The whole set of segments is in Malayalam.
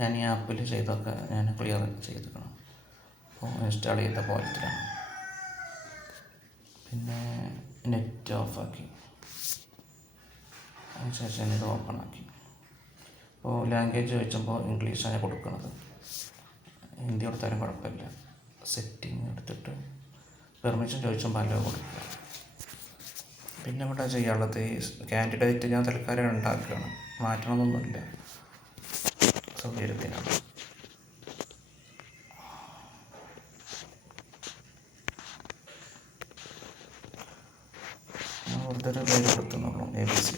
ഞാൻ ഈ ആപ്പിൽ ചെയ്തൊക്കെ ഞാൻ ക്ലിയർ ചെയ്തിരിക്കണം. അപ്പോൾ ഇൻസ്റ്റാൾ ചെയ്ത പോലത്തിലാണ്. പിന്നെ നെറ്റ് ഓഫാക്കി, അതിനുശേഷം ഇത് ഓപ്പൺ ആക്കി. അപ്പോൾ ലാംഗ്വേജ് ചോദിച്ചപ്പോൾ ഇംഗ്ലീഷാണ് കൊടുക്കുന്നത്. ഹിന്ദി കൊടുത്താലും കുഴപ്പമില്ല. സെറ്റിങ് എടുത്തിട്ട് പെർമിഷൻ ചോദിച്ചുമ്പോൾ അല്ലോ കൊടുക്കുക. പിന്നെ ഇവിടെ ചെയ്യാനുള്ളത് ഈ കാൻഡിഡേറ്റ് ഞാൻ തൽക്കാലം ഉണ്ടാക്കുകയാണ്, മാറ്റണമെന്നൊന്നുമില്ല, സൗകര്യത്തിനാണ്. ഞാൻ വെറുതെ ഒരു പേര് കൊടുത്തുന്നുള്ളൂ, ABC.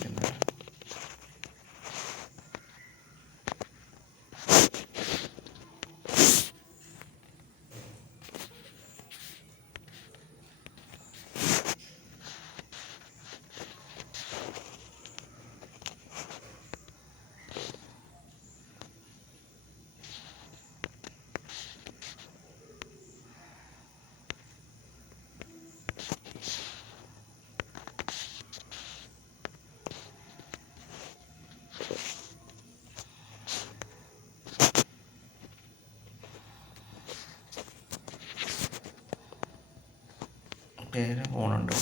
പേര് ഫോണുണ്ട്,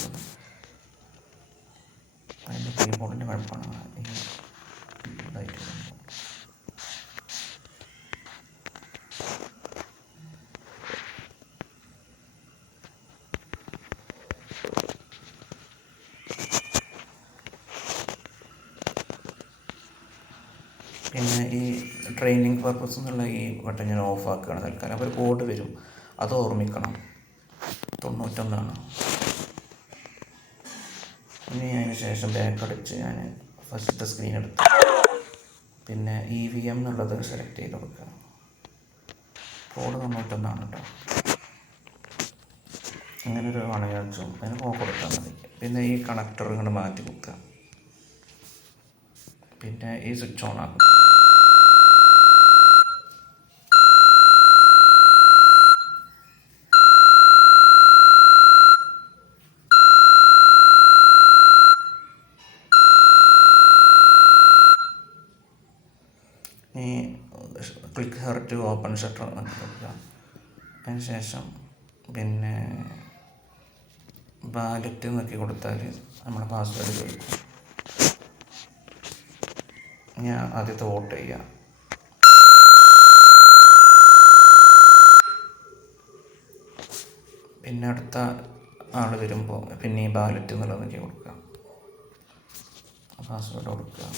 അതിൻ്റെ കീബോർഡിൻ്റെ കുഴപ്പമാണ് ഈ ഇതായിട്ട്. പിന്നെ ഈ ട്രെയിനിങ് പർപ്പസ് എന്നുള്ള ഈ ബട്ടൺ ഞാൻ ഓഫ് ആക്കുകയാണ് തൽക്കാലം. അപ്പോൾ ഒരു കോഡ് വരും, അത് ഓർമ്മിക്കണം, 91. ഇനി അതിന് ശേഷം ബാക്ക് അടിച്ച് ഞാൻ ഫസ്റ്റത്തെ സ്ക്രീൻ എടുത്തു. പിന്നെ EVM എന്നുള്ളത് സെലക്ട് ചെയ്ത് കൊടുക്കുക. കോഡ് 91 കേട്ടോ. അങ്ങനെ ഒരു അണയാച്ചും അതിന് പോക്ക് കൊടുത്താൽ മതി. പിന്നെ ഈ കണക്ടർ ഇങ്ങോട്ട് മാറ്റി കൊടുക്കുക. പിന്നെ ഈ സ്വിച്ച് ഓൺ ആക്കും. ഈ click here to open shutter കൊടുക്കുക. അതിന് ശേഷം പിന്നെ വാലറ്റ് നോക്കി കൊടുത്താൽ നമ്മുടെ പാസ്വേഡ് ചോദിക്കും. ഞാൻ ആദ്യത്തെ വോട്ട് ചെയ്യാം. പിന്നെ അടുത്ത ആൾ വരുമ്പോൾ പിന്നെ ഈ ബാലറ്റ് എന്നുള്ളത് നോക്കി കൊടുക്കുക, പാസ്വേഡ് കൊടുക്കുക.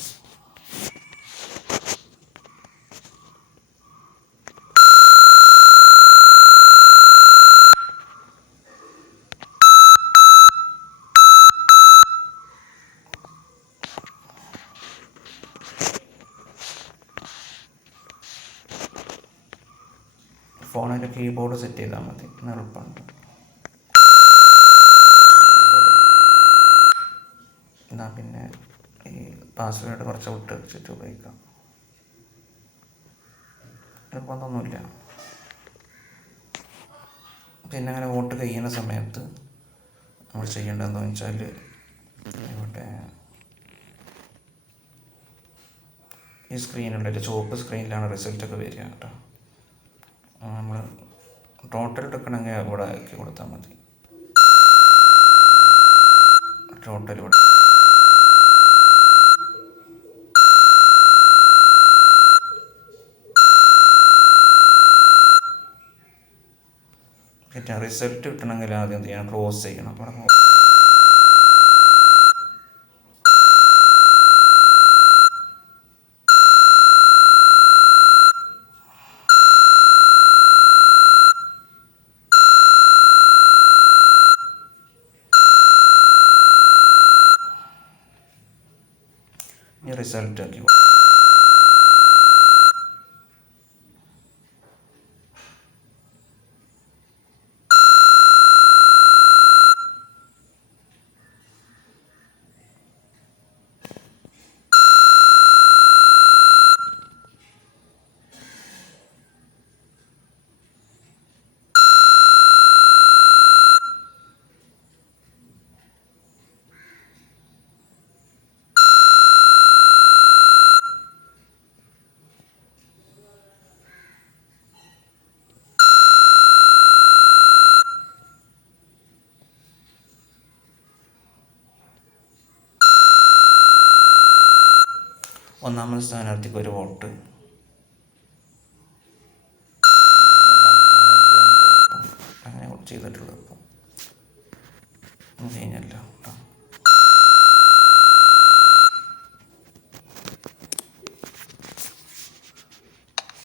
ഫോണിൻ്റെ കീബോർഡ് സെറ്റ് ചെയ്താൽ മതി, എളുപ്പമുണ്ട്. എന്നാൽ പിന്നെ ഈ പാസ്വേഡ് കുറച്ച് വിട്ട് വെച്ചിട്ട് ഉപയോഗിക്കാം, എളുപ്പമൊന്നുമില്ല. പിന്നെ അങ്ങനെ വോട്ട് കഴിയുന്ന സമയത്ത് നമ്മൾ ചെയ്യേണ്ടതെന്ന് വെച്ചാൽ ഇവിടെ ഈ സ്ക്രീനുള്ളിൽ ചുവപ്പ് സ്ക്രീനിലാണ് റിസൾട്ടൊക്കെ വരിക കേട്ടോ. നമ്മൾ ടോട്ടൽ എടുക്കണമെങ്കിൽ ഇവിടെ ആക്കി കൊടുത്താൽ മതി. ടോട്ടൽ ഇവിടെ പിന്നെ റിസൾട്ട് കിട്ടണമെങ്കിൽ ആദ്യം എന്ത് ചെയ്യണം, ക്ലോസ് ചെയ്യണം. അവിടെ ഈ റിസൾട്ട് ആക്കി ഒന്നാമത്തെ സ്ഥാനാർത്ഥിക്ക് 1 വോട്ട്, അങ്ങനെ ചെയ്തിട്ടുള്ളത്. ഇപ്പോൾ കഴിഞ്ഞല്ലോ കേട്ടോ.